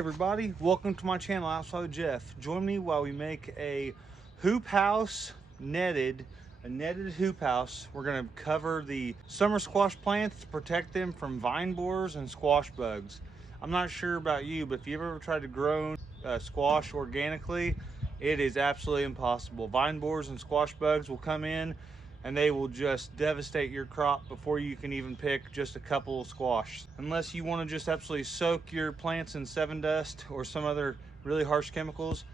Everybody, welcome to my channel, Outside with Jeff. Join me while we make a hoop house netted hoop house. We're going to cover the summer squash plants to protect them from vine borers and squash bugs. I'm not sure about you, but if you've ever tried to grow squash organically, it is absolutely impossible. Vine borers and squash bugs will come in and they will just devastate your crop before you can even pick just a couple of squash. Unless you want to just absolutely soak your plants in Sevin Dust or some other really harsh chemicals,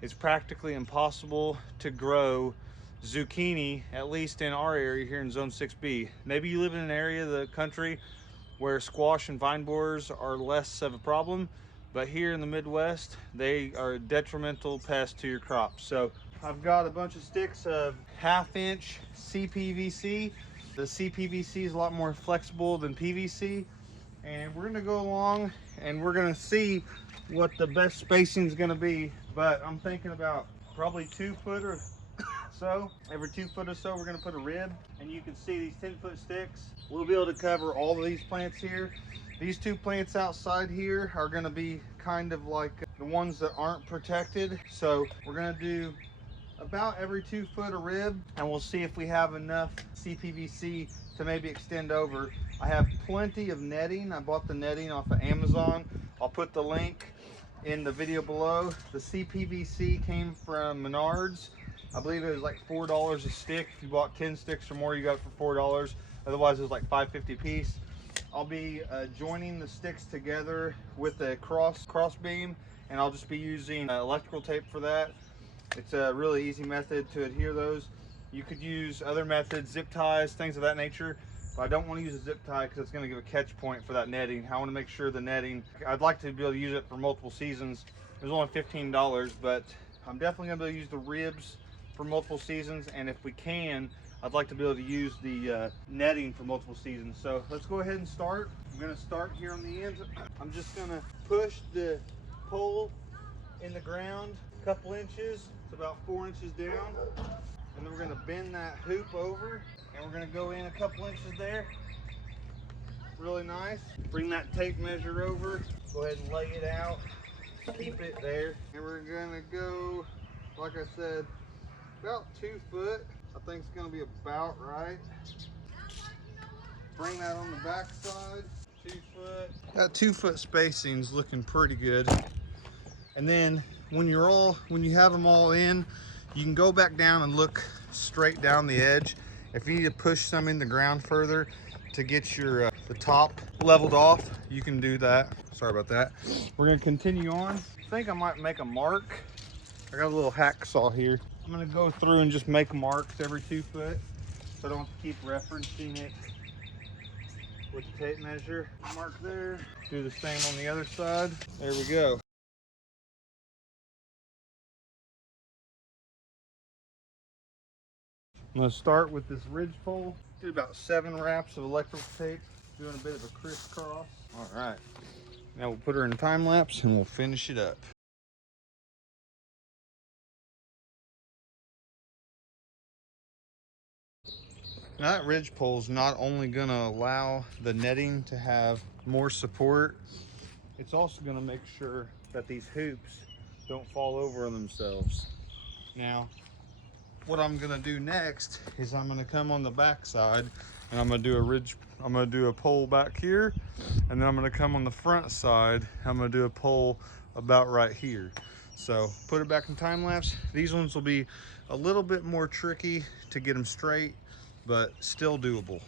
it's practically impossible to grow zucchini, at least in our area here in Zone 6B. Maybe you live in an area of the country where squash and vine borers are less of a problem, but here in the Midwest, they are a detrimental pest to your crops. So I've got a bunch of sticks of 1/2 inch CPVC. The CPVC is a lot more flexible than PVC. And we're gonna go along and we're gonna see what the best spacing is gonna be. But I'm thinking about probably 2 foot or so. Every 2 foot or so, we're gonna put a rib. And you can see these 10-foot sticks. We'll be able to cover all of these plants here. These 2 plants outside here are gonna be kind of like the ones that aren't protected. So we're gonna do about every 2 foot a rib, and we'll see if we have enough CPVC to maybe extend over. I have plenty of netting. I bought the netting off of Amazon. I'll put the link in the video below. The CPVC came from Menards. I believe it was like $4 a stick. If you bought 10 sticks or more, you got it for $4. Otherwise, it was like $5.50 a piece. I'll be joining the sticks together with a cross beam, and I'll just be using electrical tape for that. It's a really easy method to adhere those. You could use other methods, zip ties, things of that nature, but I don't want to use a zip tie because it's going to give a catch point for that netting. I want to make sure the netting, I'd like to be able to use it for multiple seasons. It was only $15, but I'm definitely going to be able to use the ribs for multiple seasons, and if we can, I'd like to be able to use the netting for multiple seasons. So let's go ahead and start. I'm going to start here on the ends. I'm just going to push the pole in the ground a couple inches. It's about 4 inches down, and then we're going to bend that hoop over, and we're going to go in a couple inches there. Really nice. Bring that tape measure over, go ahead and lay it out, keep it there, and we're going to go, like I said, about 2 foot. I think it's going to be about right. Bring that on the back side, 2 foot. That 2 foot spacing's looking pretty good. And then when you have them all in, you can go back down and look straight down the edge. If you need to push some in the ground further to get your the top leveled off, you can do that. Sorry about that. We're gonna continue on. I think I might make a mark. I got a little hacksaw here. I'm gonna go through and just make marks every 2 foot, so I don't have to keep referencing it with the tape measure. Mark there. Do the same on the other side. There we go. I'm going to start with this ridge pole. Did about 7 wraps of electrical tape, doing a bit of a crisscross. All right, now we'll put her in time lapse and we'll finish it up. Now that ridge pole is not only going to allow the netting to have more support, it's also going to make sure that these hoops don't fall over on themselves. Now, what I'm gonna do next is I'm gonna come on the back side and I'm gonna do a pole back here, and then I'm gonna come on the front side, I'm gonna do a pole about right here. So put it back in time lapse. These ones will be a little bit more tricky to get them straight, but still doable.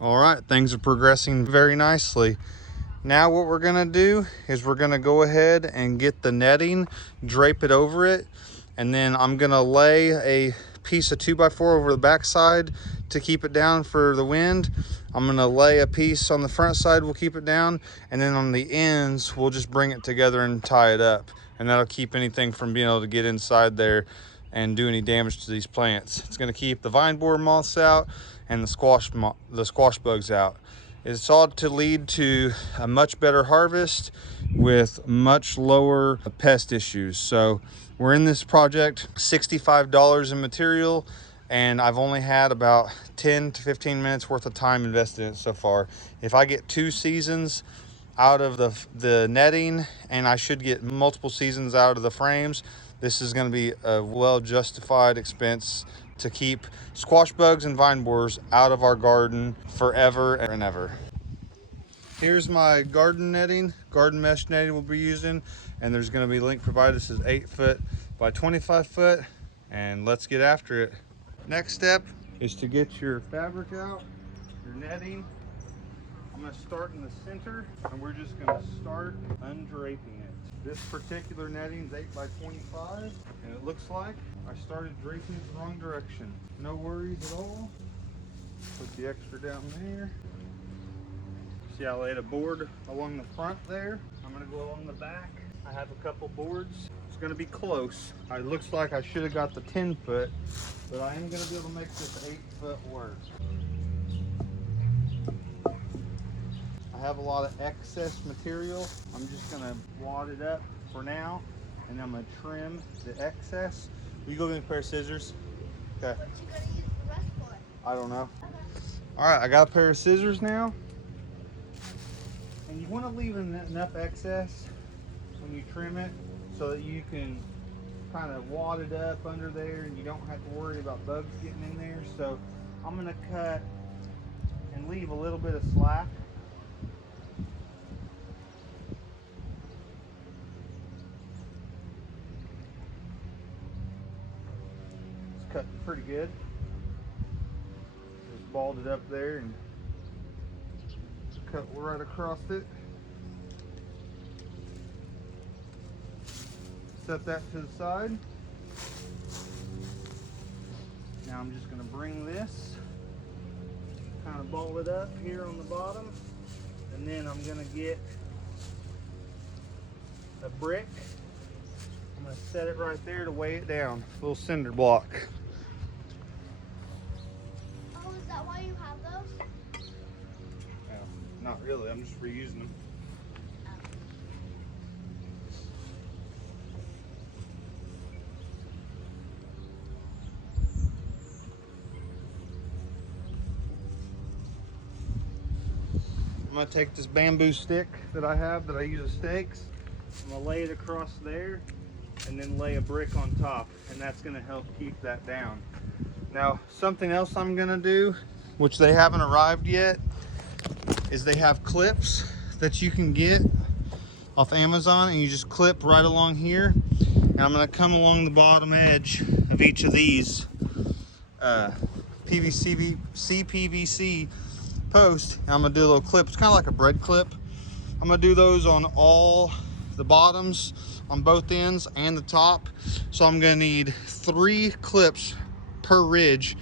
All right, things are progressing very nicely. Now what we're gonna do is we're gonna go ahead and get the netting, drape it over it, and then I'm gonna lay a piece of 2x4 over the back side to keep it down for the wind. I'm gonna lay a piece on the front side, we'll keep it down, and then on the ends, we'll just bring it together and tie it up. And that'll keep anything from being able to get inside there and do any damage to these plants. It's gonna keep the vine borer moths out, and the squash bugs out. It's all to lead to a much better harvest with much lower pest issues. So we're in this project, $65 in material, and I've only had about 10 to 15 minutes worth of time invested in it so far. If I get 2 seasons out of the netting, and I should get multiple seasons out of the frames, this is going to be a well justified expense to keep squash bugs and vine borers out of our garden forever and ever. Here's my garden netting, garden mesh netting we'll be using, and there's going to be a link provided. This is 8 foot by 25 foot, and let's get after it. Next step is to get your fabric out, your netting. I'm going to start in the center, and we're just going to start undraping it. This particular netting is 8 by 25, and it looks like I started draping it the wrong direction. No worries at all. Put the extra down there. See, I laid a board along the front there. I'm going to go along the back. I have a couple boards. It's going to be close. It looks like I should have got the 10 foot, but I am going to be able to make this 8 foot work. I have a lot of excess material. I'm just going to wad it up for now, and I'm going to trim the excess. Will you go get me a pair of scissors? Okay. What you gonna use the rest for? I don't know. All right, I got a pair of scissors now. And you want to leave enough excess when you trim it so that you can kind of wad it up under there and you don't have to worry about bugs getting in there. So I'm going to cut and leave a little bit of slack. It's cutting pretty good. Just balled it up there and cut right across it. Set that to the side. Now I'm just going to bring this, kind of ball it up here on the bottom, and then I'm going to get a brick. I'm going to set it right there to weigh it down. A little cinder block. Oh, is that why you have those? Not really, I'm just reusing them. I'm going to take this bamboo stick that I have that I use as stakes. I'm going to lay it across there and then lay a brick on top, and that's going to help keep that down. Now, something else I'm going to do, which they haven't arrived yet, is they have clips that you can get off Amazon, and you just clip right along here. And I'm going to come along the bottom edge of each of these CPVC posts, and I'm going to do a little clip. It's kind of like a bread clip. I'm going to do those on all the bottoms, on both ends and the top. So I'm going to need 3 clips per ridge.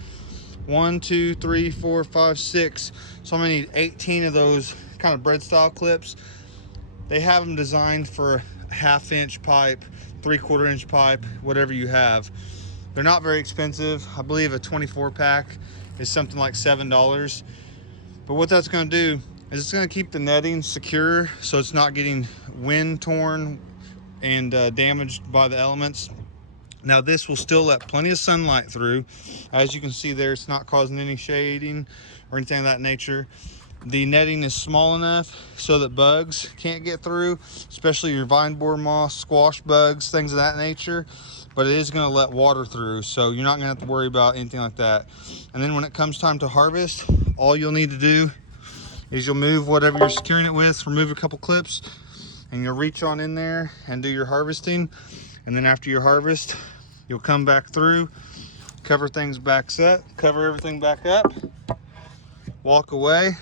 1, 2, 3, 4, 5, 6. So I'm gonna need 18 of those kind of bread style clips. They have them designed for a 1/2 inch pipe, 3/4 inch pipe, whatever you have. They're not very expensive. I believe a 24 pack is something like $7. But what that's gonna do is it's gonna keep the netting secure so it's not getting wind torn and damaged by the elements. Now this will still let plenty of sunlight through. As you can see there, it's not causing any shading or anything of that nature. The netting is small enough so that bugs can't get through, especially your vine borer moth, squash bugs, things of that nature. But it is going to let water through, so you're not going to have to worry about anything like that. And then when it comes time to harvest, all you'll need to do is you'll move whatever you're securing it with, remove a couple clips, and you'll reach on in there and do your harvesting. And then after your harvest, you'll come back through, cover things back up, cover everything back up, walk away,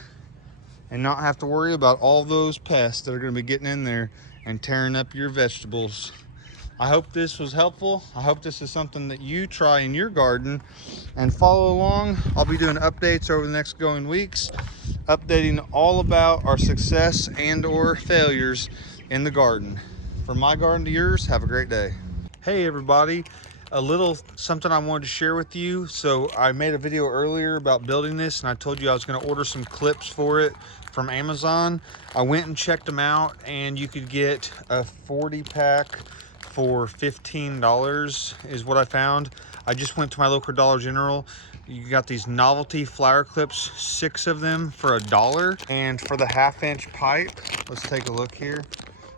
and not have to worry about all those pests that are going to be getting in there and tearing up your vegetables. I hope this was helpful. I hope this is something that you try in your garden and follow along. I'll be doing updates over the next going weeks, updating all about our success and or failures in the garden. From my garden to yours, have a great day. Hey everybody, a little something I wanted to share with you. So I made a video earlier about building this, and I told you I was going to order some clips for it from Amazon. I went and checked them out, and you could get a 40 pack for $15 is what I found. I just went to my local Dollar General. You got these novelty flower clips, 6 of them for $1. And for the 1/2-inch pipe, let's take a look here.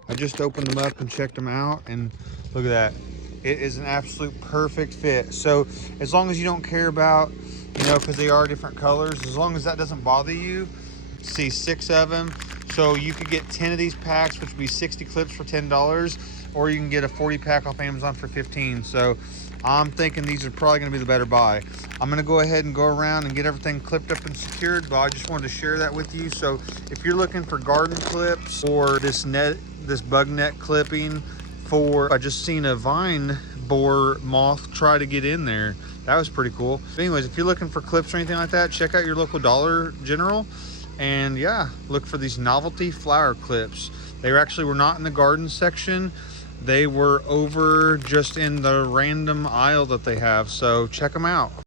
I just opened them up and checked them out, and look at that. It is an absolute perfect fit. So as long as you don't care about, you know, because they are different colors, as long as that doesn't bother you, see 6 of them. So you could get 10 of these packs, which would be 60 clips for $10, or you can get a 40 pack off Amazon for $15. So I'm thinking these are probably gonna be the better buy. I'm gonna go ahead and go around and get everything clipped up and secured, but I just wanted to share that with you. So if you're looking for garden clips or this bug net clipping I just seen a vine borer moth try to get in there. That was pretty cool. But anyways, if you're looking for clips or anything like that, check out your local Dollar General. And yeah, look for these novelty flower clips. They were not in the garden section. They were over just in the random aisle that they have. So check them out.